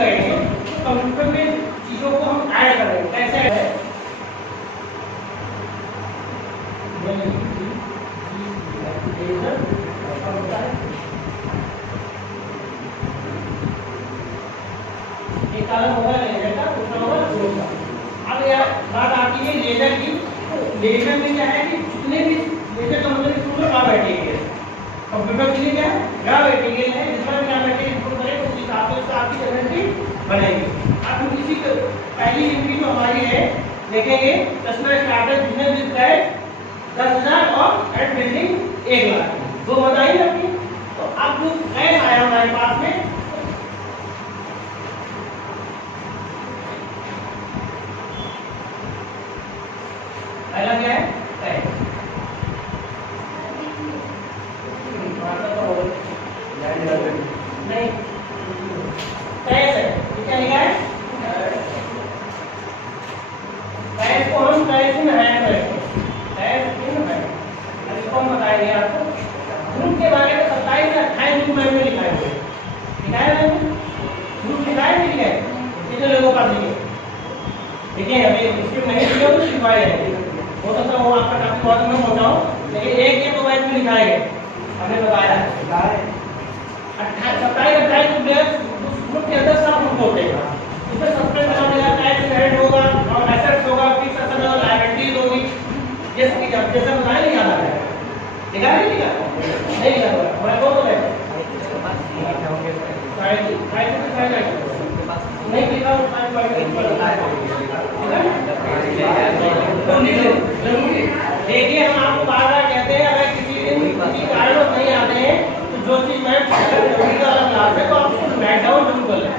करेंगे तो कंप्यूटर में चीजों को हम ऐड करेंगे। कैसे ऐड है, एक कॉलम होगा लेजर का, दूसरा होगा फ्लो का। अब यार बात आती है लेजर की। लेजर में क्या है कि जितने भी लेजर का मतलब इसमें ग्राफ मटेरियल कंप्यूटर के लिए क्या है, ग्राफ मटेरियल है, जितना भी ग्राफ मटेरियल इनपुट करें उस हिसाब से उसका आपकी एनर्जी बनेगी। अब हम किसी पहली यूनिट जो हमारी है देखेंगे, customer starter business with cash 10,000 और एट बिल्डिंग 1 लाख, दो बताइए अपनी। तो अब जो कैश आया हमारे पास में, पहला क्या है कैश, नहीं कैश है, क्या लिखा है कैश को हम कैश इन हैंड रखते हैं, कैश इन हैंड। इसको हम बताएंगे आपको ग्रुप के बारे में 27 से 28 ग्रुप में लिखा है, लिखा है ग्रुप लिखा है, ठीक है कितने लोगों का लिखे, देखिए अभी स्क्रिप्ट नहीं लिखा तो लिखवाया है, हो सकता है वो आपका काफी बहुत में पहुंचाओ, लेकिन एक या दो बार में लिखा है, हमने बताया है 27-28 ग्रुप के अंदर सब ग्रुप होते हैं, उसमें सबसे पहला मेरा कैश हेड होगा और एसेट्स होगा, फिक्स एसेट और लायबिलिटीज होगी, ये सब जैसे बताया नहीं याद आ रहा है, लिखा है नहीं लिखा हुआ हमारा कौन सा है नहीं लिखा देखिए हम आपको बार बार कहते हैं अगर किसी दिन किसी कारण नहीं आते हैं तो जो चीज मैं क्लास है तो आप उसको राइट डाउन जरूर कर लें,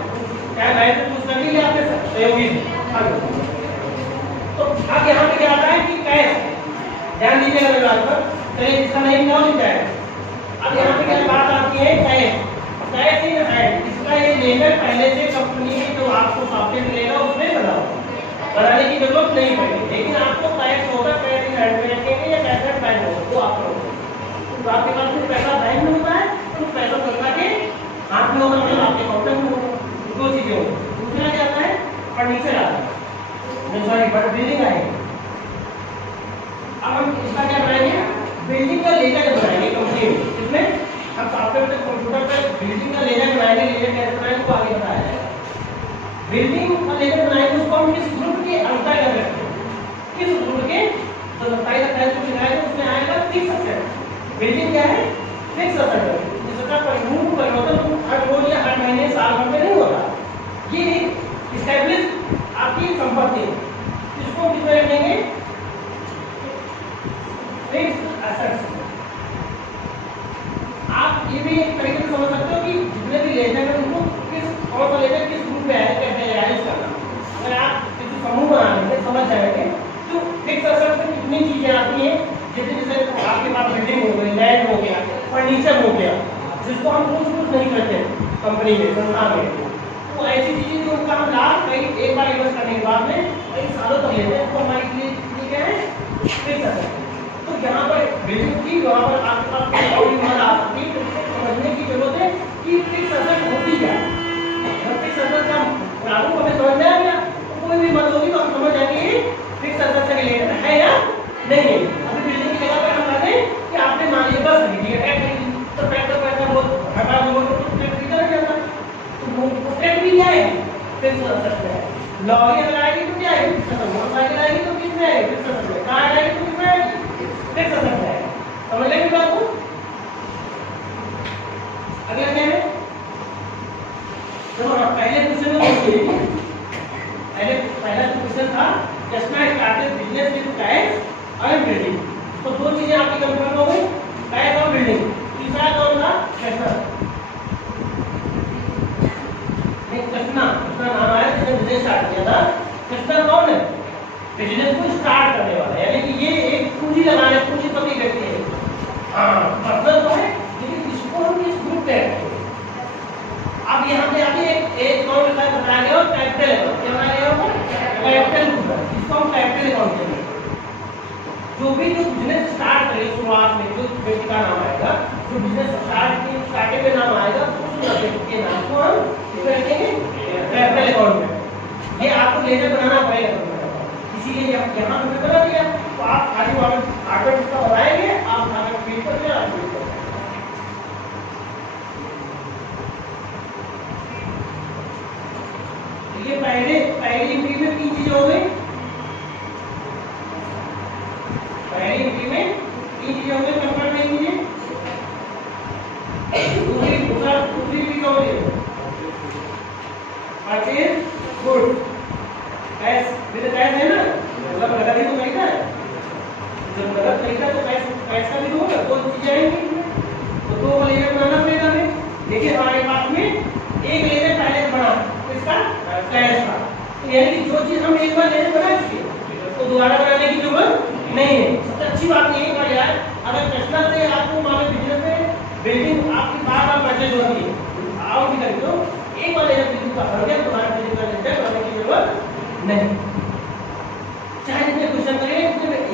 चाहे भाई से पूछ कर लीजिए आपके सहयोगी से। तो अब यहाँ पे क्या आता है कि कैश, ध्यान दीजिएगा मेरी बात पर, चलिए इसका नहीं क्या हो जाए। अब यहाँ पे क्या बात आती है कैश, कैश इन हैंड, इसका ये लेकर पहले से कंपनी में जो आपको सॉफ्टवेयर मिलेगा उसमें बनाने की जरूरत नहीं पड़ेगी, लेकिन आपको कैश होगा, कैश इन हैंड में रखेंगे या कैश बैंक होगा वो आप करोगे। तो आपके पास कुछ पैसा बैंक में होता है, कुछ पैसा सरकार के हाथ में होगा, मतलब आपके अकाउंट में होगा, दो चीजें होगी। दूसरा क्या आता है फर्नीचर आता है, सॉरी बट बिल्डिंग आएगी। अब हम इसका क्या बनाएंगे, बिल्डिंग का लेजर बनाएंगे कंपनी में, इसमें हम सॉफ्टवेयर पे कंप्यूटर पे बिल्डिंग का लेजर बनाएंगे, लेजर कैसे बनाएंगे वो आगे बताया जाएगा। बिल्डिंग का लेजर बनाएंगे उसको हम किस ग्रुप के अंतर्गत रखते हैं, किस ग्रुप के, तो 27-28 को दिखाएगा उसमें आएगा फिक्स एसेट। बिल्डिंग क्या है फिक्स एसेट, जिसका परिवर्तन हर रोज या हर महीने साल भर में नहीं होता, ये एक एस्टैब्लिश आपकी संपत्ति है, इसको किसमें रखेंगे फिक्स एसेट्स। आप ये भी एक तरीके से समझ सकते हो कि जितने भी लेजर है उनको किस कौन सा लेजर किस ग्रुप में है कैसे एनालाइज करना। अगर आप किसी समूह बनाएंगे समझ जाएंगे तो फिक्स एसेट्स में कितनी चीजें आती हैं, जैसे आपके पास बिल्डिंग हो गई, लैंड हो गया, फर्नीचर हो गया, जिसको हम कुछ नहीं करते कंपनी में संस्था में, तो ऐसी चीजें जो उनका हम लाभ कई एक बार इन्वेस्ट करने के बाद में कई सालों तक लेते हैं, तो हमारे लिए क्या है फिक्स एसेट। तो यहाँ पर बिल्डिंग की वहाँ पर आपके पास और मद आ सकती है, तो समझने की जरूरत है कि फिक्स एसेट होती क्या है, फिक्स एसेट का प्रारूप हमें समझ में आएगा, तो कोई भी मद होगी तो हम समझ जाएंगे फिक्स एसेट से रिलेटेड है या नहीं है। अभी बिल्डिंग की जगह पर हम कहते हैं कि आपने मान लीजिए बस खरीदी है, तो ट्रैक्टर पैसा बहुत हटा दो तो ट्रैक्टर खरीदा नहीं जाता, तो वो ट्रैक्टर भी क्या है फिक्स एसेट है। लॉरी अगर आएगी तो क्या है फिक्स एसेट, मोटरसाइकिल आएगी तो किसमें आएगी फिक्स एसेट, कार आएगी तो किसमें आएगी फिक्स एसेट है। समझ लेंगे बात को। अगला क्या है, चलो पहले क्वेश्चन में देखिए, पहला क्वेश्चन था customer started business with cash और बिल्डिंग, तो दो चीजें आपकी कंफर्म हो गई, कैश और बिल्डिंग। तीसरा कौन था कस्टमर, उसका नाम आया जिसने बिजनेस स्टार्ट किया था। कस्टमर कौन है, बिजनेस को स्टार्ट करने वाला, यानी कि ये एक पूंजी लगाने पूंजीपति व्यक्ति है, हाँ पर्सनल तो है लेकिन इसको हम इस ग्रुप में रखते हैं। अब यहाँ पे अभी एक कौन बताया गया कैपिटल अकाउंट, क्या बताया गया कैपिटल ग्रुप, इसको हम कैपिटल अकाउंट कहते हैं। जो भी जो बिजनेस स्टार्ट करे शुरुआत में जो व्यक्ति का नाम आएगा, जो बिजनेस स्टार्टिंग में नाम आएगा उस व्यक्ति के नाम को हम रखेंगे लेजर बनाना पड़ेगा, इसीलिए यहाँ पे बना दिया। तो आप खाली ऑर्डर इसका बनाएंगे, आप आगे पेज पर दिया आप पेज पर। ये पहली एंट्री में 3 चीजें हो गई, पहली एंट्री में 3 चीजें हो गई, कंफर्ट नहीं कीजिए। दूसरी एंट्री क्या हो गई? Purchase good, cash with cash है ना, मतलब नगद ही तो खरीदा है, जब नगद खरीदा तो पैसा भी होगा, 2 चीजें आएंगी, तो 2 लेजर बनाना पड़ेगा हमें। देखिए हमारे पास में एक लेजर पहले बना, इसका कैश का, तो यानी कि जो चीज हम एक बार लेजर बना चुके हैं तो दोबारा बनाने की जरूरत नहीं है। सबसे अच्छी बात यही है यार, अगर कस्टमर से आपको मान लो बिजनेस में बिल्डिंग आपकी बार-बार परचेज होती है, आओ भी कर दो, एक बार लेजर बिल्डिंग का हो गया, दोबारा बिल्डिंग का लेजर बनाने की जरूरत नहीं। चाहे जितने क्वेश्चन करें,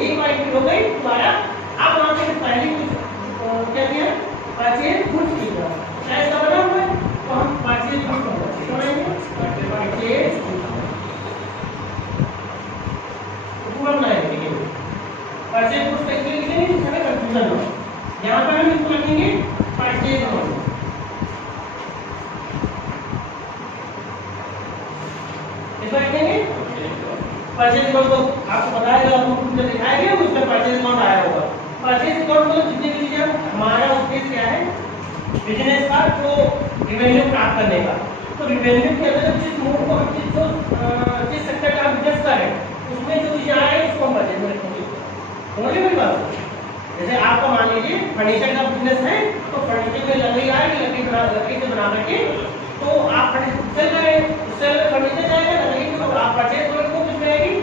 एक बार एंट्री हो गई, दोबारा आप वहां से पहली कुछ क्या किया, परचेज गुड्स की तरह कैश का बना हुआ है, तो हम परचेज गुड्स बनाएंगे, परचेज पूरा बनाएंगे। देखिए परचेज गुड्स कैसे लिखेंगे जिससे हमें कंफ्यूजन हो, यहाँ पर हम इसको लिखेंगे परचेज अमाउंट, इसको लिखेंगे परचेज अमाउंट। को आपको बताया गया, आपको जो दिखाया गया उसका परचेज अमाउंट आया होगा। परचेज अमाउंट मतलब जितनी भी चीजें, हमारा उद्देश्य क्या है बिजनेस का, तो रिवेन्यू प्राप्त करने का, तो रिवेन्यू के अंदर जिस मोड को हम जिस सेक्टर का बिजनेस कर रहे हैं उसमें जो चीजें आ रही है उसको हम बजट में रखेंगे। समझिए मेरी बात? जैसे आपका मान लीजिए फर्नीचर का बिजनेस है, तो फर्नीचर में लकड़ी आएगी, लकड़ी से बना करके तो आप सेल करें, उससे फर्नीचर जाएगा, लकड़ी को आप परचेज करेंगे, किसमें आएगी,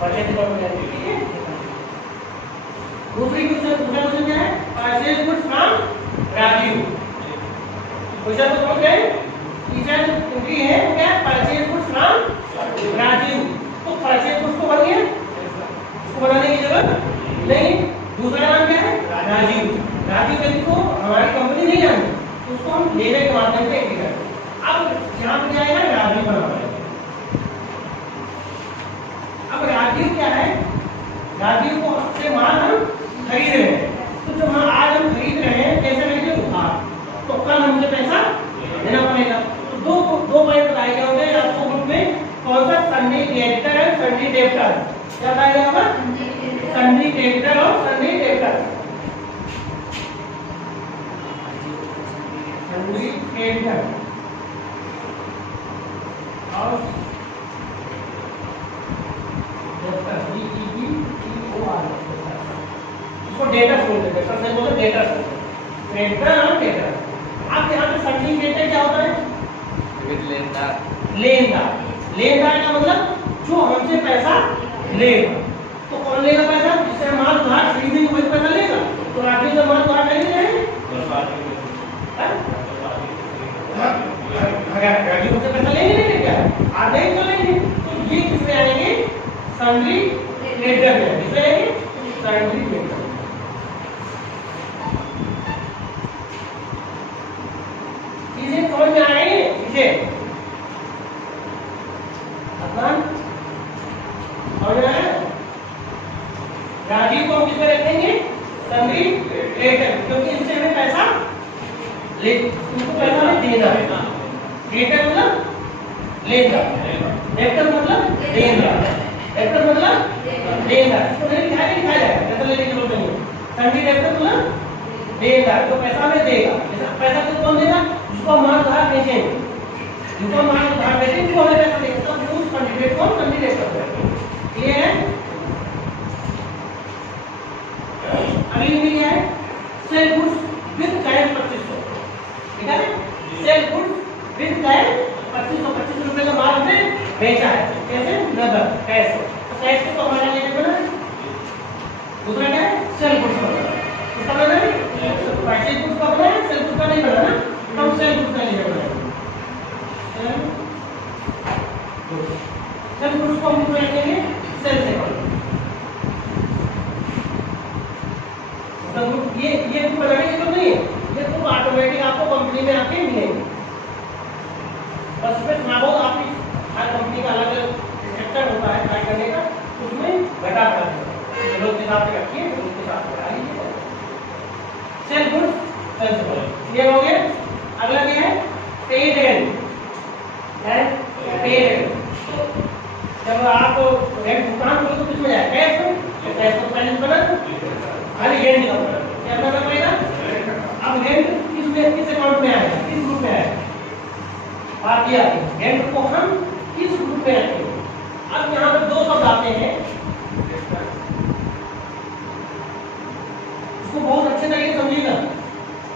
परचेज अमाउंट में आएगी। ठीक है, दूसरा क्वेश्चन क्या है, purchase goods from Raju. Question तो समझ गए, तीसरा जो एंट्री है वो क्या है, परचेज गुड्स फ्रॉम राजू। तो परचेज गुड्स को बन गया, इसको बनाने की जरूरत नहीं। दूसरा नाम क्या है, राजू। राजू व्यक्ति को हमारी कंपनी नहीं जानती, उसको हम लेने के माध्यम से एंट्री करते हैं। अब यहाँ पे क्या है, राजू बना हुआ है। अब राजू क्या है, राजू को से माल हम खरीद रहे हैं, तो जो आज हम खरीद रहे हैं कैसे खरीदे, उधार, तो कल हमसे पैसा देना पड़ेगा। तो दो पॉइंट बताए गए होंगे आपको ग्रुप में, कौन सा, सन्डी क्रेडिटर है, सन्डी डेब्टर। क्या बताया गया होगा, सन्डी क्रेडिटर और सन्डी डेब्टर। सन्डी क्रेडिटर और डेब्टर, DEBTOR, इसको डेटर बोलते हैं, डेटर से बोलते हैं डेटर, क्रेडिटर और डेटर। आप यहाँ पे सन्डी क्रेडिटर क्या होता है, लेनदार। लेनदार का मतलब जो हमसे पैसा लेगा, तो कौन लेगा पैसा, जिससे माल उधार खरीदेंगे वही पैसा लेगा। तो राजू से माल उधार खरीद रहे हैं, राजू से पैसा लेंगे क्या, आधे ही तो लेंगे, तो ये किसमें आएंगे, सन्डी क्रेडिटर में, किसमें आएंगे, सन्डी क्रेडिटर। चीजें समझ में आ रही है, चीजें राजीव को किस में रखेंगे, सन्डी क्रेडिटर, क्योंकि इनसे हमें पैसा ले, उनको पैसा हमें देना है। क्रेडिटर मतलब लेनदार, डेब्टर मतलब देनदार, डेब्टर मतलब देनदार। इसको नहीं लिखाया जाएगा, पैसा लेने की जरूरत नहीं है। सन्डी डेब्टर मतलब देनदार, जो पैसा हमें देगा। पैसा तो कौन देगा, जिसको माल उधार बेचेंगे, जिसको माल उधार बेचेंगे वो हमें पैसा देगा, तो उस कैंडिडेट को सन्डी डेब्टर। ये है अगली में क्या है, सेल गुड्स विद कैश 2500। ठीक है, सेल गुड्स विद कैश 2500 रुपए का माल हमने बेचा है, कैसे, नगद, कैश। तो कैश को हमारा लेने बना। दूसरा क्या है, सेल गुड्स बना, इसका बना है परचेज गुड्स का बना है, सेल गुड्स का नहीं बना ना, तो हम सेल गुड्स का लेने बना। सेल गुड्स को हम रखेंगे सेल से, ये कुछ बनाने की जरूरत नहीं है, ये तो ऑटोमेटिक आपको कंपनी में आके मिलेंगे। बस इसमें थोड़ा बहुत आपकी हर कंपनी का अलग घटा बढ़ा लोग के साथ रखिए, लोग के साथ बढ़ा लीजिए। Sale good sale supply clear हो गया। अगला क्या है? पेड रेंट है। पेड रेंट जब आप रेंट भुगतान करोगे तो किसमें जाएगा? कैश में। तो कैश को पहले बना खाली रेंट का बना क्या करना पड़ेगा? अब रेंट किस अकाउंट में आएगा? किस ग्रुप में आएगा? बात ये आती है रेंट को हम किस ग्रुप में रखेंगे। अब यहाँ पे दो शब्द आते हैं, इसको बहुत अच्छे तरीके से समझिएगा।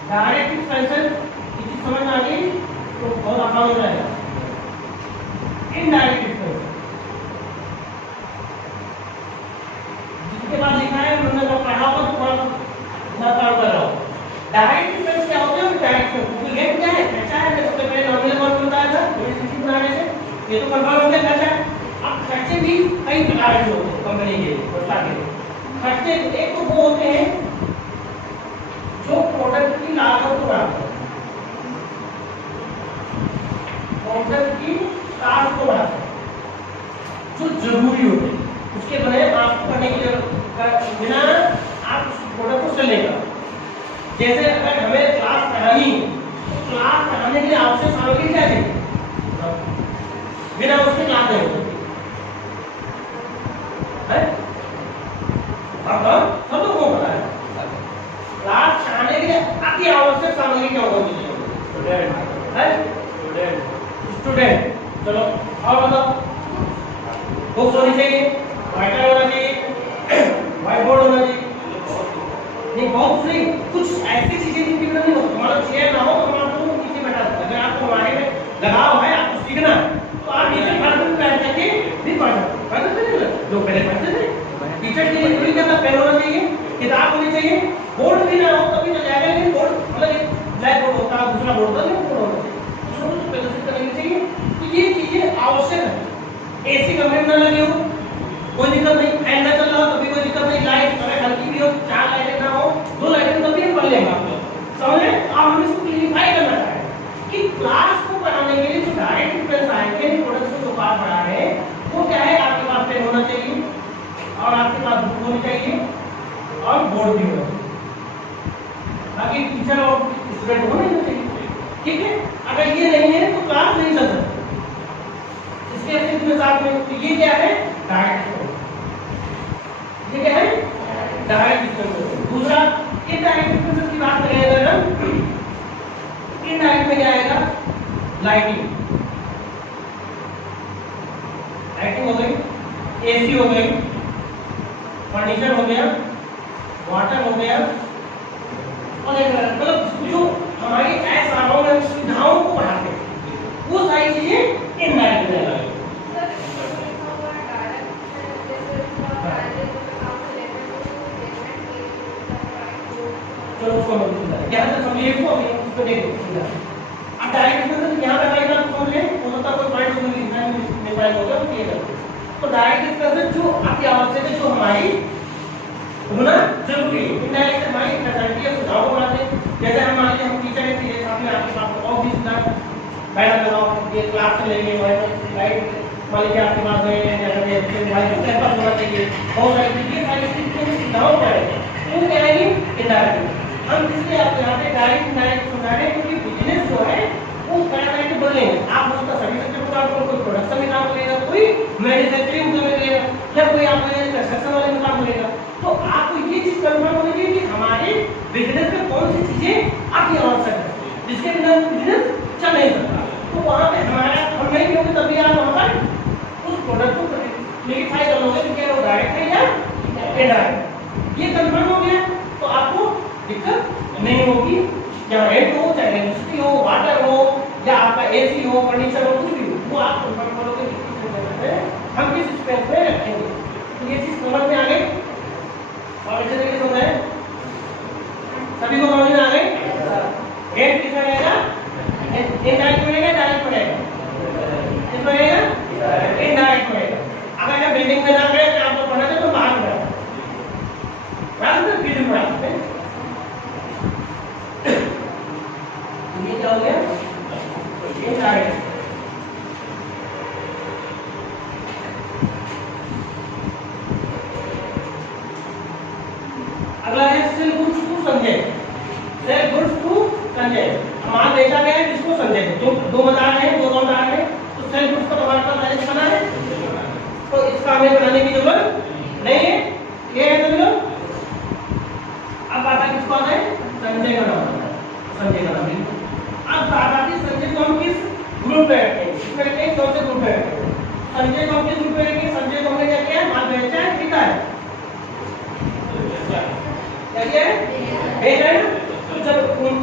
डायरेक्ट एक्सपेंसेस की चीज समझ आ गई तो बहुत आसान हो जाएगा। इनडायरेक्ट एक्सपेंसेस जिसके बाद लिखा है मैंने वो पढ़ा होगा तो थोड़ा काम कर रहा हूँ। डायरेक्ट एक्सपेंस क्या होते हैं? डायरेक्ट एक्सपेंस रेंट क्या है? खर्चा है। मैंने सबसे पहले नॉमिनल अमाउंट बताया था बनाने से, ये तो कंफर्म हो गया खर्चा है। अब खर्चे भी कई प्रकार के होते हैं कंपनी के व्यवस्था के। खर्चे एक तो वो होते हैं जो प्रोडक्ट की लागत को बढ़ाते हैं, प्रोडक्ट की लागत को बढ़ाते हैं, जो जरूरी होते हैं उसके बने आपको करने के लिए बिना आप उस प्रोडक्ट को चलेगा। जैसे अगर हमें क्लास पढ़ानी है तो क्लास पढ़ाने के लिए आवश्यक सामग्री क्या है? बिना उसके क्लास नहीं हो सकती है। अब सब लोगों को पता है क्लास पढ़ाने के लिए अति आवश्यक सामग्री क्या होगी? स्टूडेंट। चलो और बताओ, बुक्स होनी चाहिए, व्हाइटर होना चाहिए, व्हाइट बोर्ड होना चाहिए। नहीं बहुत नहीं, कुछ ऐसी चीजें जिनकी बिना नहीं हो। हमारा चेयर ना हो तो हम आपको नीचे बैठा सकते। अगर आपको हमारे में लगाव है, आपको सीखना है तो आप नीचे फर्श पे बैठ करके भी पढ़ सकते हैं। जो पहले पढ़ते थे टीचर के लिए क्या था? पेन होना चाहिए, किताब होनी चाहिए, बोर्ड भी ना हो तभी चल जाएगा। लेकिन बोर्ड मतलब ब्लैक बोर्ड होता है, दूसरा बोर्ड होता है, बोर्ड होना चाहिए, तो पेंसिल करनी चाहिए। तो ये चीजें आवश्यक है। एसी कमरे में ना लगे हो कोई दिक्कत नहीं, फैन ना चल रहा हो तभी कोई दिक्कत नहीं, लाइट अगर हल्की भी हो, 4 लाइटें ना हो, 2 लाइटें तभी हम पढ़ लेंगे। आप समझे? अब हम इसको क्लियरिफाई करना चाहते हैं कि क्लास को पढ़ाने के लिए जो डायरेक्ट एक्सपेंस आएंगे प्रोडक्ट को जो पार्ट पढ़ा है वो क्या है? आपके पास पेन होना चाहिए और आपके पास बुक होनी चाहिए और बोर्ड भी होना चाहिए, बाकी टीचर और स्टूडेंट होना चाहिए। ठीक है? अगर ये नहीं है तो क्लास नहीं चल सकती। इसके अतिरिक्त साथ में तो ये क्या है? Direct expense. ये क्या है? Direct expense. दूसरा इनडायरेक्ट एक्सपेंसेस की बात करें अगर हम, इनडायरेक्ट में क्या आएगा? लाइटिंग, लाइटिंग हो गई, एसी हो गई, फर्नीचर हो गया, वाटर हो गया, और मतलब जो हमारी ऐसा सुविधाओं को बढ़ाते हैं वो सारी चीजें इनडायरेक्ट में आएगी। चलो उसको यहाँ से समझिए इसको, उसको देखो। अब डायरेक्ट एक्सपेंसेस यहाँ पे हमारी बात समझ लें, हो सकता है कोई पॉइंट उसमें लिखना में फाइल होगा तो क्लियर कर। तो डायरेक्ट एक्सपेंसेस जो अति आवश्यक है, जो हमारी होना जरूरी है, इनडायरेक्ट हमारी फैसिलिटी और सुविधाओं को बढ़ाते हैं। जैसे हम मान लीजिए हम टीचर हैं, सीधे साथ में आपके पास और भी सुविधा, बैनर लगाओ, ये क्लास से लेंगे, लाइट मान लीजिए आपके पास कैंपस होना चाहिए, बहुत सारी चीजें, सारी सुविधाओं को बढ़ाएंगे। तो क्या आएगी? इनडायरेक्ट। हम इसलिए आपको यहाँ पे डायरेक्ट इनडायरेक्ट समझा रहे हैं क्योंकि बिजनेस जो है वो तरह तरह के बदलेंगे। आप उसका सर्विस सेक्टर में काम करो, कोई प्रोडक्शन में काम करेगा, कोई मैन्युफैक्चरिंग में करेगा, या कोई आपको कंस्ट्रक्शन वाले में काम करेगा। तो आपको ये चीज कंफर्म होनी चाहिए कि हमारे बिजनेस में कौन सी चीजें अति आवश्यक है, जिसके बिना बिजनेस चल नहीं सकता। तो वहाँ पे हमारा हम नहीं क्योंकि तभी आप वहाँ पर उस प्रोडक्ट को क्लियरिफाई कर लोगे कि क्या वो डायरेक्ट है या इनडायरेक्ट। ये कंफर्म हो गया तो आपको दिक्कत नहीं होगी। चाहे रेंट हो, चाहे इलेक्ट्रिसिटी हो, वाटर हो, या आपका एसी हो, फर्नीचर हो, कुछ भी हो, वो आप कंफर्म करोगे कि हम किस स्पेस में रखेंगे। तो ये चीज समझ में आ गई और अच्छे तरीके से समझाए सभी को समझ में आ गई। रेंट कितना रहेगा? इनडायरेक्ट पड़ेगा, डायरेक्ट पड़ेगा? कितना रहेगा? इनडायरेक्ट पड़ेगा। अगर आप बिल्डिंग में ना गए तो आपको पढ़ना है तो बाहर में फील्ड में आते हैं। ये क्या हो गया? इनडायरेक्ट। रखेंगे, इसमें रखेंगे कौन से ग्रुप में रखेंगे? संजय को किस ग्रुप में रखेंगे? संजय को हमने क्या किया है? माल बेचा है, खरीदा है, क्या किया है? बेचा है ना। तो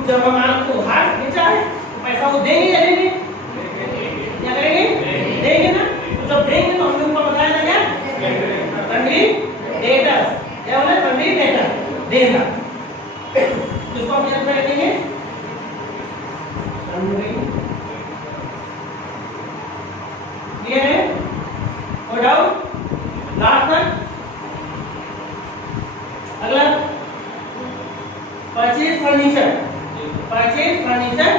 जब हम माल को उधार बेचा है तो पैसा वो देंगे या देंगे? क्या करेंगे? देंगे ना। तो जब देंगे तो हमने ऊपर बताया था क्या? सन्ड्री डेटर्स, क्या बोला? सन्ड्री डेटर्स देना, इसको हम यहाँ पे रखेंगे सन्ड्री। क्लियर है? कोई डाउट? लास्ट तक अगला purchase furniture, purchase furniture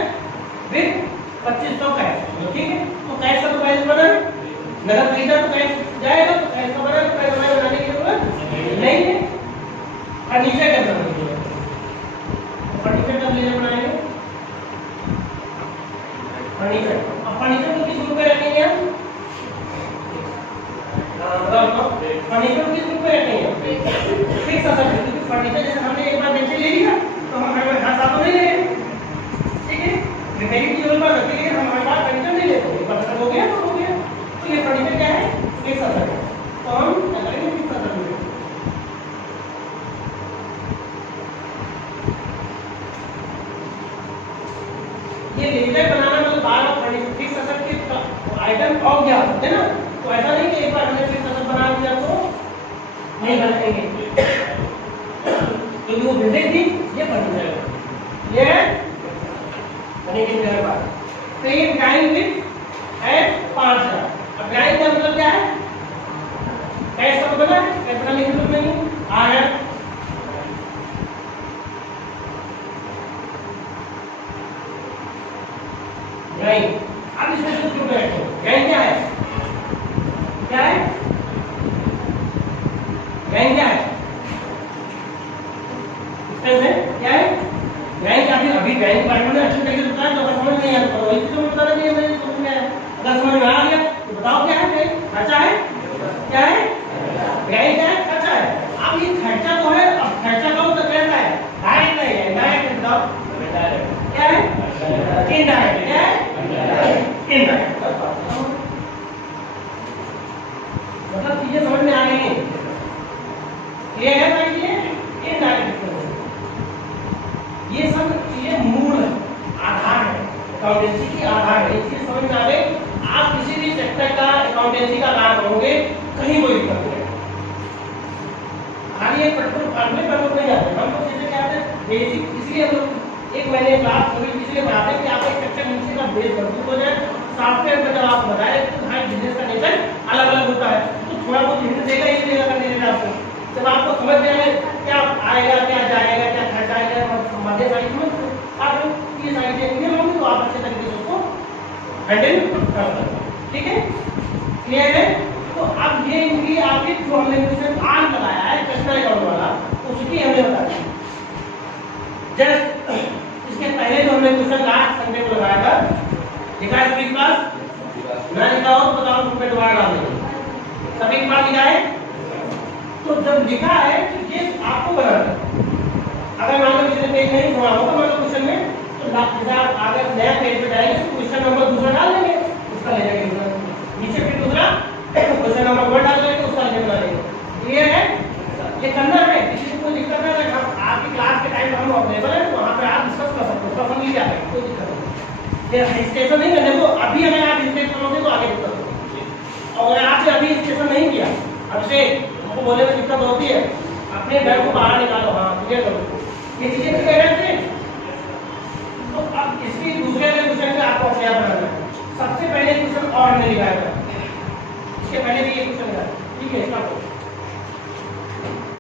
with 2500 cash, ठीक है। तो कैश का तो कैश बना, नगद खरीदा तो कैश जाएगा, तो कैश का बना, तो कैश बनाने की जरूरत नहीं है। फर्नीचर का बना, फर्नीचर का लेजर बनाएंगे फर्नीचर। अब फर्नीचर को किस ग्रुप में रखेंगे हम? फर्नीचर को किस ग्रुप में रखेंगे? फिक्स असेट, क्योंकि फर्नीचर जैसे हमने एक बार बेचे ले लिया तो हम हर साल तो नहीं लेंगे, ठीक है। रिपेयरिंग की जरूरत पड़ती है, हम हर बार फर्नीचर नहीं लेते, एक बार हो गया तो हो गया। तो ये फर्नीचर क्या है? फिक्स असेट है, तो हम क्या करेंगे? फिक्स असेट में ये लेजर बनाना, मतलब बार बार फर्नीचर फिक्स असेट के आइटम ऑफ जा सकते हैं ना। तो ऐसा नहीं कि एक बार हमने फिक्स असेट बना दिया तो नहीं बनाएंगे, क्योंकि वो बिल्डिंग थी, ये फर्नीचर है, ये फर्नीचर मेरे पास। तो ये ड्राइंग विद है 5000। अब ड्राइंग का मतलब क्या है? कैश का पता है? कैश बनाने की जरूरत नहीं आ है। ड्राइंग, अब इसमें कुछ ग्रुप है, ड्राइंग क्या है? क्या है ड्राइंग? क्या है? क्या है ड्राइंग? अभी ड्राइंग के बारे में अच्छी तरीके से बताया, तो अगर समझ नहीं आया तो वही चीज़ बताना चाहिए, मुझे समझ में आया। अगर समझ में आ गया तो बताओ क्या है ड्राइंग? खर्चा है, क्या है? ड्राइंग क्या है? खर्चा है। अब ये खर्चा तो है, अब खर्चा कौन सा कैसा है? डायरेक्ट नहीं है, इनडायरेक्ट बताओ क्या है? इनडायरेक्ट, क्या है? इनडायरेक्ट, मतलब चीजें समझ में आ गई हैं, क्लियर है भाई? ये इनडायरेक्ट, ये सब चीजें मूल है, आधार है, अकाउंटेंसी की आधार है। ये चीज समझ में आ गई। आप किसी भी सेक्टर का अकाउंटेंसी का काम करोगे, कहीं कोई दिक्कत नहीं है। खाली एक पेट्रोल फार्मूले पर लोग नहीं जाते, हम लोग जैसे क्या है बेसिक, इसलिए हम लोग एक महीने क्लास कभी इसलिए बनाते हैं कि आप एक सेक्टर नीचे का बेस मजबूत हो जाए। सॉफ्टवेयर में जब आप बताए तो हर बिजनेस का नेचर अलग अलग होता है, तो थोड़ा बहुत हिंट देगा, ये देगा कर देगा आपको। जब आपको समझ में आए क्या आएगा, क्या जाएगा, क्या खर्चा आएगा, मध्य सारी समझ आप ये सारी चीजें होंगी, तो आप अच्छे तरीके से उसको हैंडल कर सकते हैं, ठीक है? क्लियर है? तो अब ये इनकी आपकी जो हमने क्वेश्चन आज लगाया है कस्टमर अकाउंट वाला, उसकी हमने बताया जस्ट इसके पहले जो हमने क्वेश्चन लास्ट संडे को लगाया था, लिखा है सभी क्लास ना लिखा हो तो बताओ, ग्रुप में दोबारा डाल देंगे। सभी क्लास लिखा है, तो जब लिखा है तो ये आपको बनाना है। अगर मान लो किसी ने पेज नहीं छोड़ा होगा मान लो क्वेश्चन में, तो जैसे आप अगर नया पेज पे जाएंगे तो क्वेश्चन नंबर दूसरा डाल देंगे, उसका ले जाएंगे नीचे, फिर दूसरा क्वेश्चन नंबर 1 डाल देंगे, उसका ले जाएंगे। क्लियर है? ये करना है, किसी को कोई दिक्कत नहीं है। आपकी क्लास के टाइम हम अवेलेबल है, तो वहाँ पे आप डिस्कस कर सकते हो, उसका समझ लीजिए, कोई दिक्कत नहीं। फिर रजिस्ट्रेशन नहीं करने को, अभी अगर आप रजिस्ट्रेशन करोगे तो आगे दिक्कत होगी, और अगर आपने अभी रजिस्ट्रेशन नहीं किया, अभिषेक हमको बोलने में दिक्कत होती है, अपने घर को बाहर निकालो, हाँ क्लियर करो, ये चीजें क्लियर है। तो अब इसकी दूसरे क्वेश्चन का आपको अपने आप बनाना है। सबसे पहले क्वेश्चन और हमने लिखा है, इसके पहले भी ये क्वेश्चन है, ठीक है? इसका